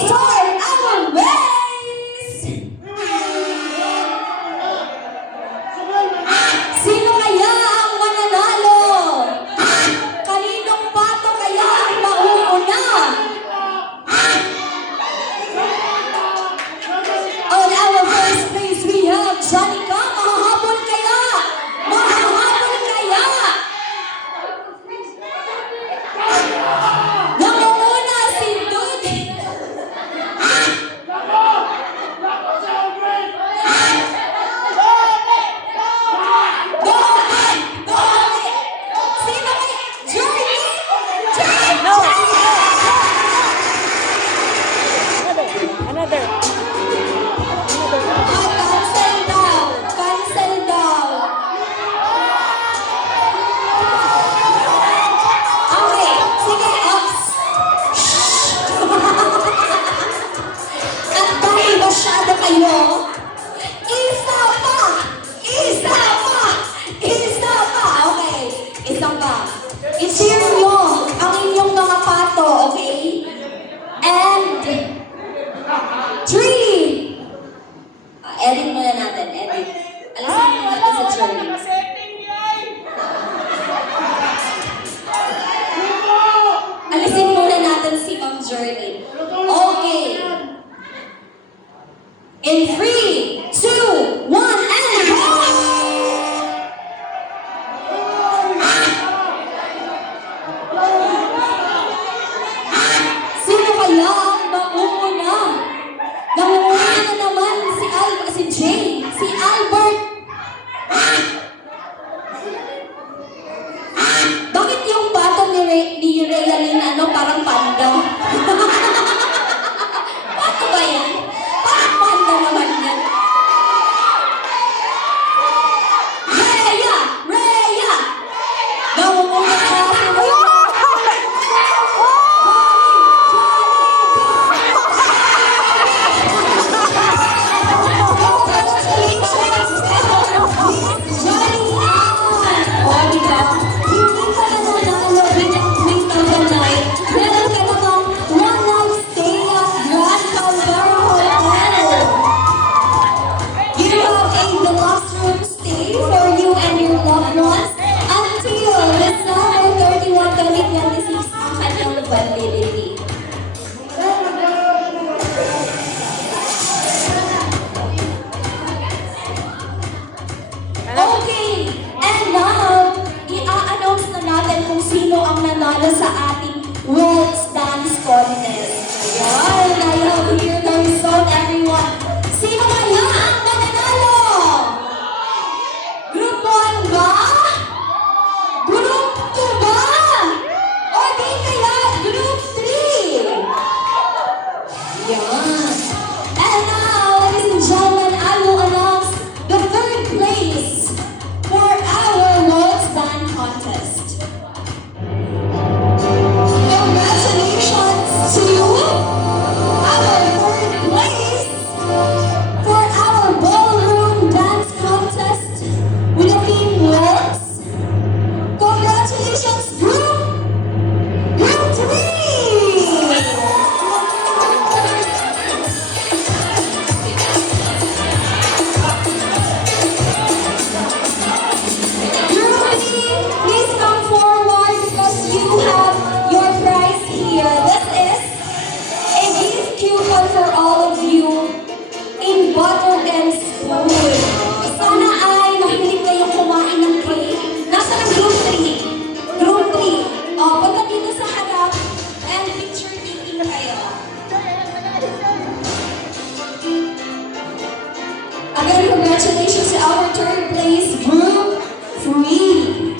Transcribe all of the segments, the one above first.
start our race! Sino kaya ang mananalo? Kaninong pato kaya ang mauuna? On our first place, we have Janica. Mahahabol kaya? Mahahabol kaya? Nangunguna si Dude. Go ahead! Go ahead! Sino kaya? Journey! Another. Cancel daw! Cancel daw! Okay, sige, Ops. At dahil masyado kayo, isa pa! Isa pa! Isa pa! Okay, isa pa. I-cheer nyo ang inyong mga pato, okay? And 3! Edit muna natin, edit. Alasin muna natin sa journey. Alisin muna natin si Ma'am Journey. Okay. In 3, 2, 1, and go! Sino kaya ang mauuna? Nangunguna na naman si Jay, si Albert. Bakit yung bato ni Realin parang panda? Pato ba yan? Parang panda naman yan. Rhea! Rhea! Nangunguna na si Rhea. Okay, and now, i-announce na natin kung sino ang nanalo sa ating World's Dance Contest. Ayan, I have here the result, everyone. Sino kaya ang mananalo? Group 1 ba? Group 2 ba? O di kaya Group 3? Yan. And now, ladies and gentlemen, I will announce the third place for our World's Dance Contest. Congratulations to you, our third place for our ballroom dance contest with the theme Worlds. Congratulations, Group 3! Please come forward because you have your prize here. This is a gift coupon for all of you in butter and spoon. Sana ay mahilig kayong kumain ng cake. Nasa ang Group 3? Group 3. Punta dito sa harap and picture taking na kayo. Again, congratulations to our third place, Group 3.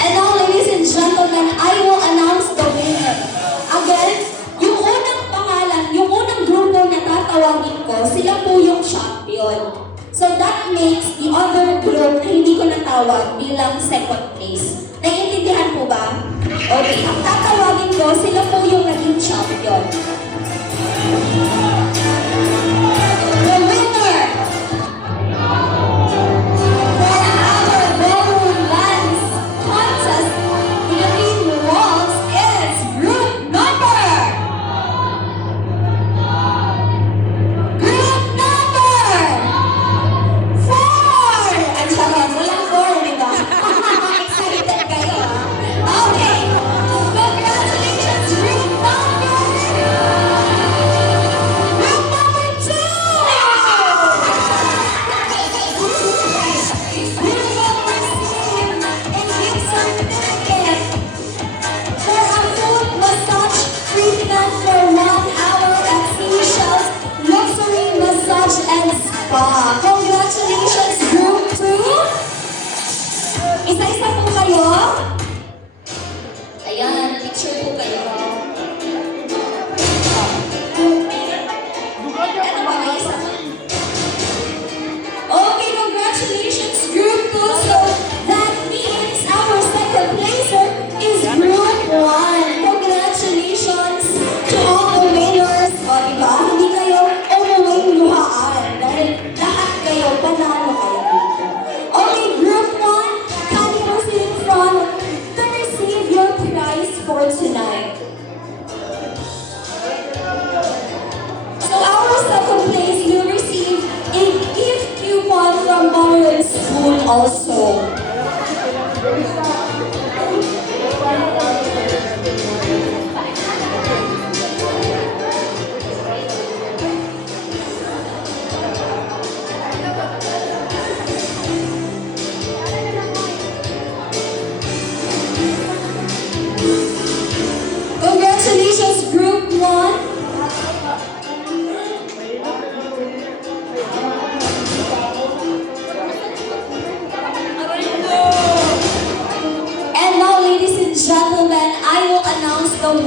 And now, ladies and gentlemen, I will announce the winner. Again, yung unang pangalan, yung unang grupo na tatawagin ko, sila po yung champion. So that makes the other group na hindi ko natawag bilang second place. Naiintindihan po ba? Okay, ang tatawagin ko, sila po yung naging champion.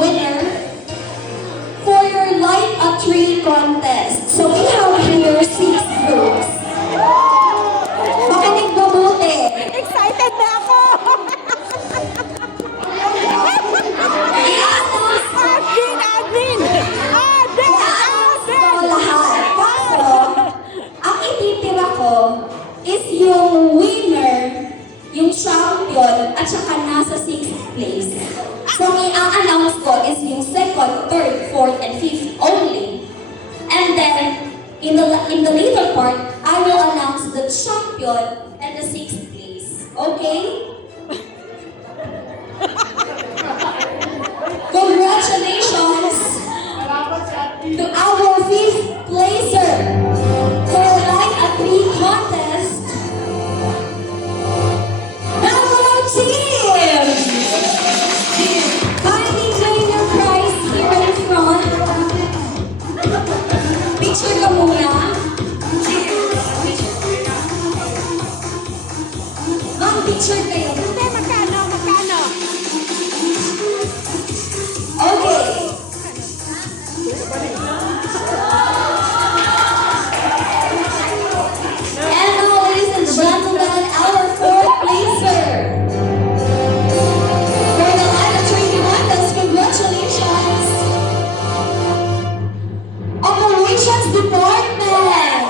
winner for your Light a Tree contest. So we have here 6 groups. Makinig mabuti. Excited na ako! I-announce Admin! Admin! Admin! ko lahat. Kaso, ang ititira ko is yung winner, yung champion, at saka nasa 6th place. So, ang i-announce ko is yung 2nd, 3rd, 4th, and 5th only. And then, in the later part, I will announce the champion and the 6th place. Okay? Congratulations to our 5th placer for Light a Tree contest. Bravo team! Kindly claim your prize here in front. Picture ka muna. Ma'am, picture kayo. Hindi, magkano? Magkano? Okay. And now, ladies and gentlemen, our 4th placer. For the Light a Tree contest, congratulations. Operations Department.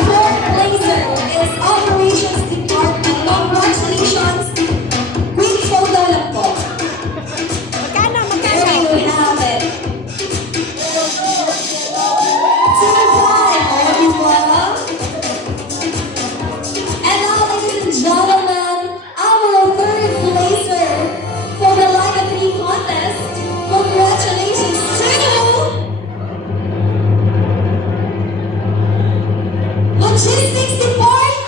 Fourth placer is Operations Department. Congratulations. Quick photo lang po. Magkano? There Magkano? you have it. 2-5, everyone. And now, ladies and gentlemen, our 3rd placer for the Light a Tree contest. Congratulations to Logistics Department.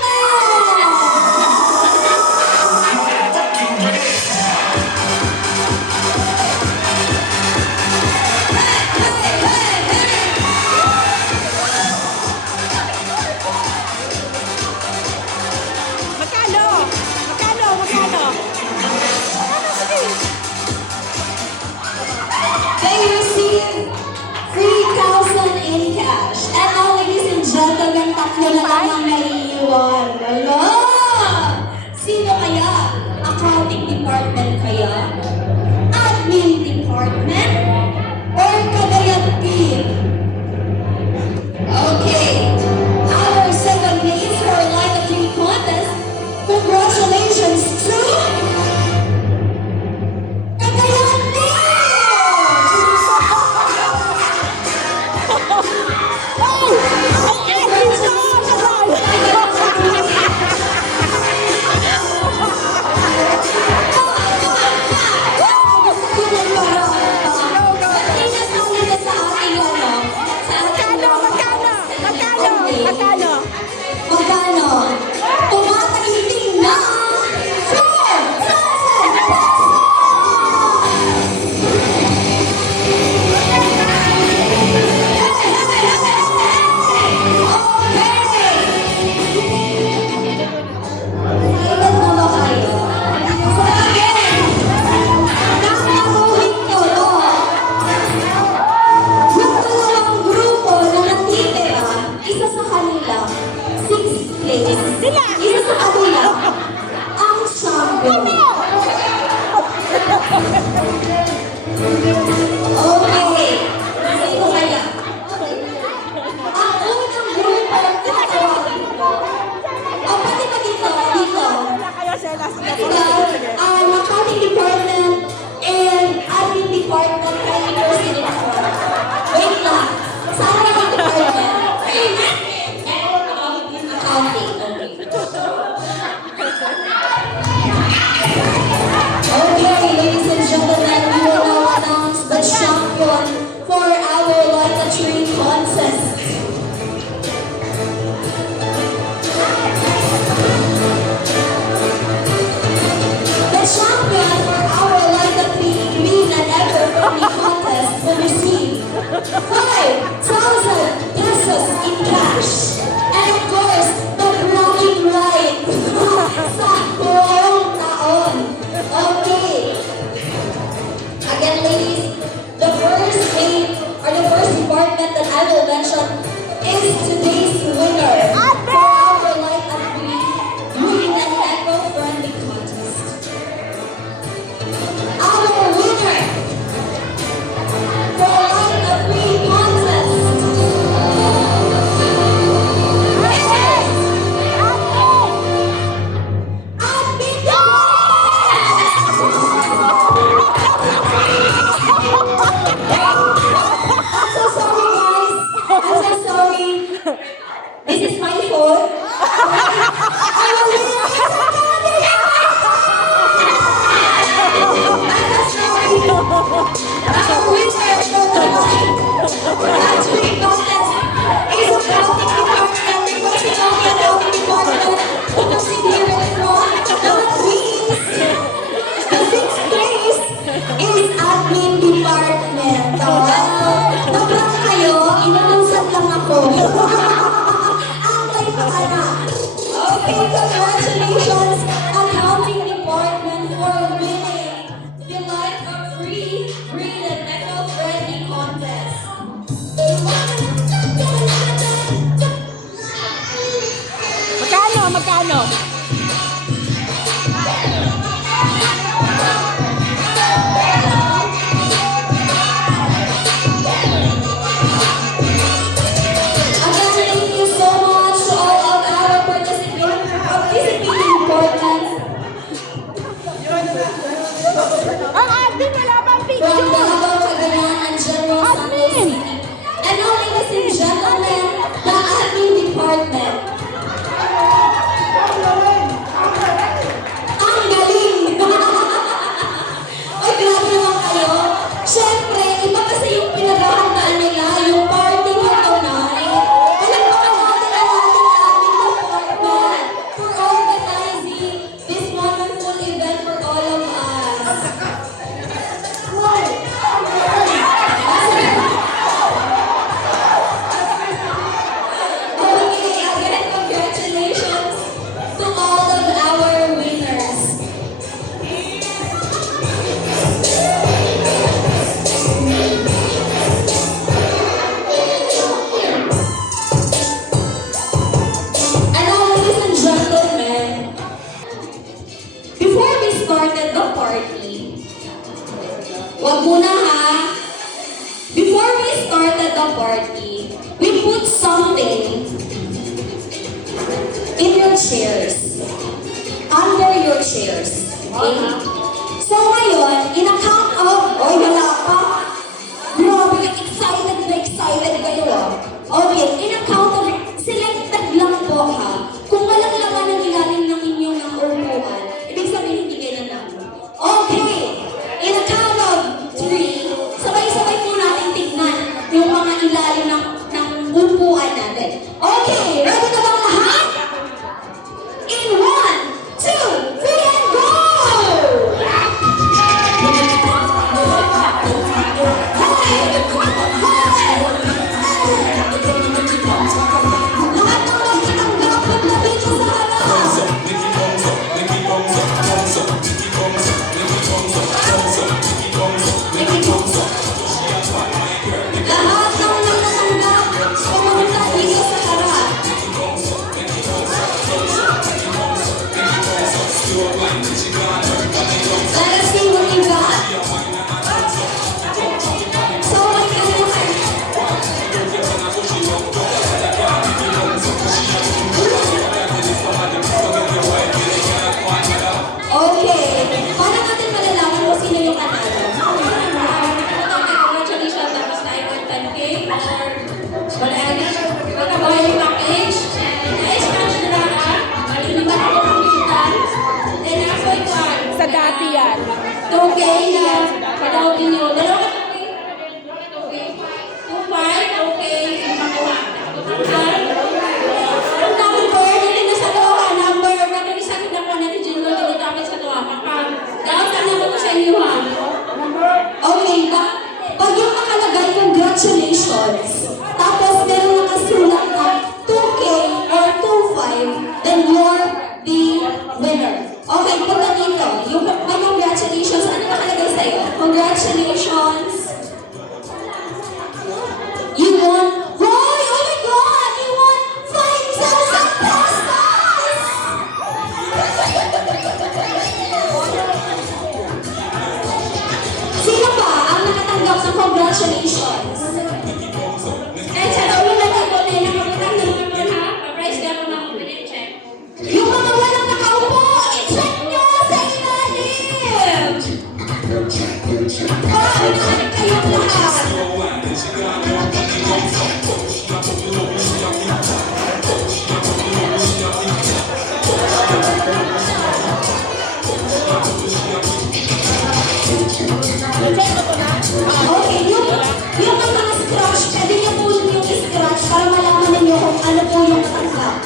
Magkano? Magkano? Magkano? They receive 3,000 in cash. And now, ladies and gentlemen, tatlo na lang ang naiiwan. Wala! Sino kaya? Accounting department kaya? Admin department? Or Cagayan team? Okay. Our 2nd place for Light a Tree contest. Congratulations to Cagayan team! Magkano? Magkano? Tumatahimik na 4,000 Excited na ba kayo? So again, nakakuhin ko, no? Yung dalawang grupo na natitira, isa sa kanila, 6th place. Sila! Isa sa kanila, ang champion. Okay. Sino kaya? Ang unang grupo, pati ba dito? Dito. Wala kayo, Sela. Sige, Diba? sige. Ang accounting department and admin department ay president ko. Wait lang. Sa accounting department. Accounting. Okay, ladies and gentlemen, we will now announce the champion for our Light a Tree contest. The champion for our Light a Tree Green and Ever-Friendly contest will receive 5,000 pesos in cash. And of course, the bragging right sa buong Ang admin wala pang from picture. Davao, Cagayan, and General Santos Admin! City. And now, ladies and gentlemen, the admin department. Ang galing! Ay, grabe naman kayo. Siyempre, iba kasi yung pinaghahandaan nila, yung party ng tunay. Alam mo natin ang ating admin department for organizing this wonderful event for all of us. Okay, again, congratulations to all of our winners. And now, ladies and gentlemen, before we started the party, wag muna ha. Before we started the party, we put something in your chairs. Under your chairs. Okay? So ngayon, in a count of, oy, wala pa. Grabe, excited kayo ah. Okay, in a count of, selected lang po ha. Kung walang laman ng ilalim ng inyong ng upuan, ibig sabihin hindi kayo nanalo. Okay, in a count of 3, sabay-sabay po natin tignan yung mga ilalim ng upuan natin. Okay, ready na ba lahat? In 1, 2, 3, and go! Lahat ng magtatanggap, maglapit sa harap. Lahat ng nagtatanggap, pumunta dito sa harap. Let us see what you got. So, like, okay. Paano natin malalaman kung sino yung panalo? Congratulations, tapos na yung 10K or whatever. Magkabawa yung package. Guys, cash na lang ha. Balik naman ako ng militan. Then after that, Sa dati yan. 2K na pagawin nyo. Dalawa ka 2K. 2.5, okay. Ang number, hindi na sa doha. Number, nag-isang na po natin dyan doon. Hindi namin sa doha. Dapat naman ko sa inyo ha. Okay, pag yung nakalagay, congratulations. Tapos meron nakasulat na 2K or 2.5, then you're the winner. Okay, punta dito. Yung may congratulations, ano nakalagay sa'yo? Congratulations. You won. Roy, oh my God! You won 5,000 pesos! Sino pa ang nakatanggap ng congratulations? Kahit sa loob na tayo na yung nakaputang ng naman ha, pa-price na ako ng opening check. Yung mga walang nakaupo, i-check nyo sa ilalim! Para naman kayong lahat. Okay, yung mga scratch, pwede niyo po yung scratch para malaman ninyo kung ano po yung natanggap.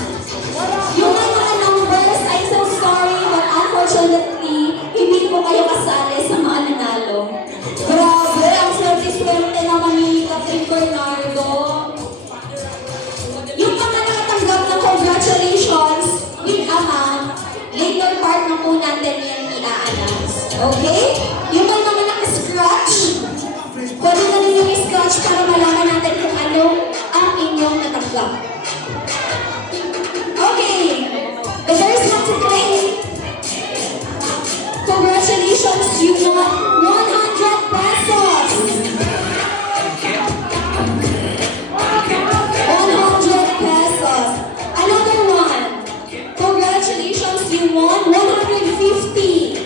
Yung mga numbers, I'm so sorry, but unfortunately, hindi po kayo kasali sa mga nanalo. Grabe, ang swerte-swerte naman ni Catherine Bernardo. Yung mga nakatanggap ng congratulations with amount, later part na po natin yan i-announce. Okay? Yung mga naka-scratch, pwede na rin yung scratch para malaman natin kung ano ang inyong natanggap. Okay, but there's not to claim. Congratulations, you won 100 pesos. 100 pesos. Another one. Congratulations, you won 150.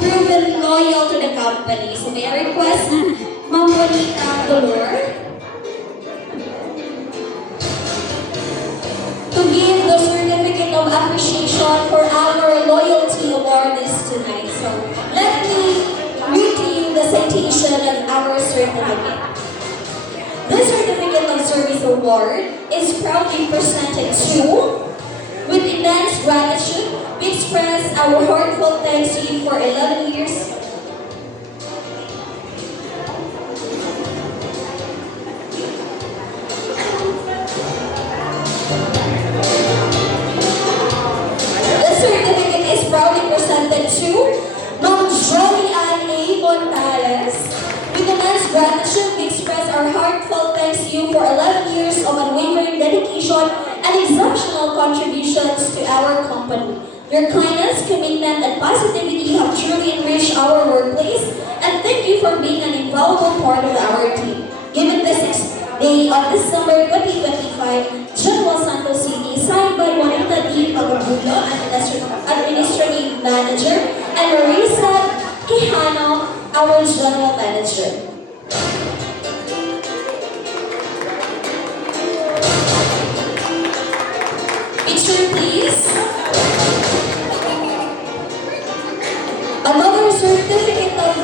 proven loyal to the company. So may I request Ma'am Juanita Dolor to give the certificate of appreciation for our loyalty awardees tonight. So let me read to you the citation of our certificate. This certificate of service award is proudly presented to, with immense gratitude, we express our heartfelt thanks to you for 11 years. The certificate is proudly presented to Ma'am Jolie Ann A. Montales. With immense gratitude, we express our heartfelt thanks to you for 11 years of unwavering dedication and exceptional contributions to our company. Your kindness, commitment, and positivity have truly enriched our workplace, and thank you for being an invaluable part of our team. Given this 6th day of December 2025, General Santos City, signed by Juanita D. Pagabulo, Administrative Manager, and Marisa Quijano, our General Manager. Picture please. Another certificate of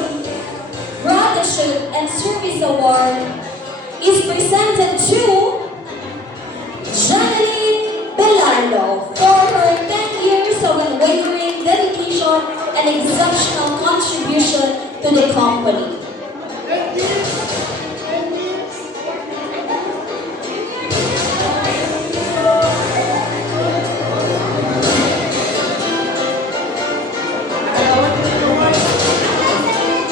gratitude and service award is presented to Janeline Belando for her 10 years of unwavering dedication and exceptional contribution to the company.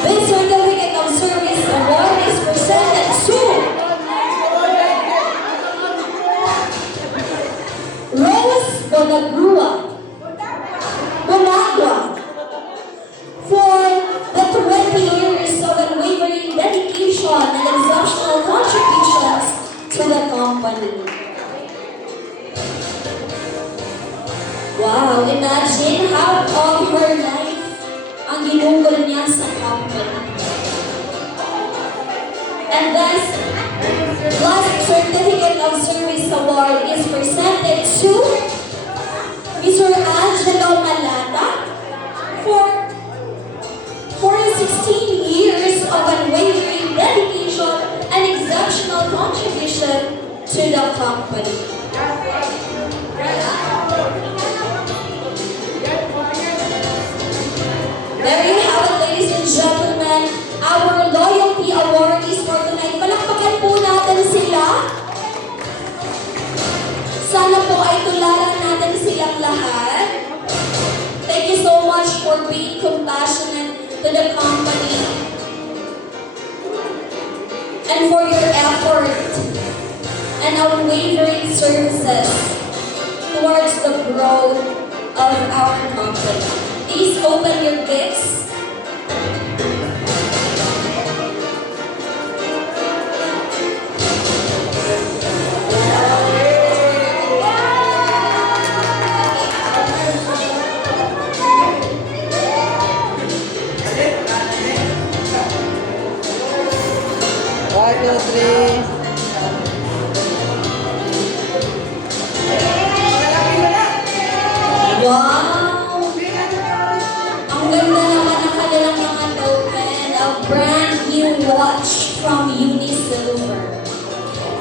This certificate of service award is presented to Rose Bonagua for the 20 years of unwavering dedication and exceptional contributions to the company. Wow, imagine half of her life ang ginugol niya sa company. And thus, last certificate of service award is presented to Mr. Angelo Malata for his 16 years of unwavering dedication and exceptional contribution to the company. There you have it, ladies and gentlemen, our loyalty awardees for tonight. Palakpakan po natin sila. Sana po ay tularan natin silang lahat. Thank you so much for being compassionate to the company and for your effort and unwavering services towards the growth of our company. Please open your gifts. One, two, three. Wow! Ang ganda naman ng kanilang mga token. A brand new watch from Unisilver.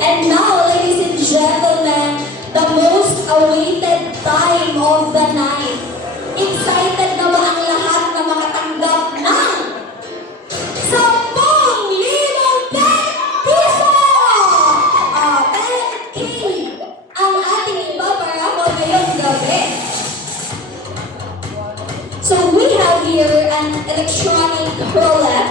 And now, ladies and gentlemen, the most awaited time of the night. Excited na ba ang lahat na makatanggap ng 10,000 piso! 10K ang ating ibabarako ngayong gabi. So we have here an electronic Rolex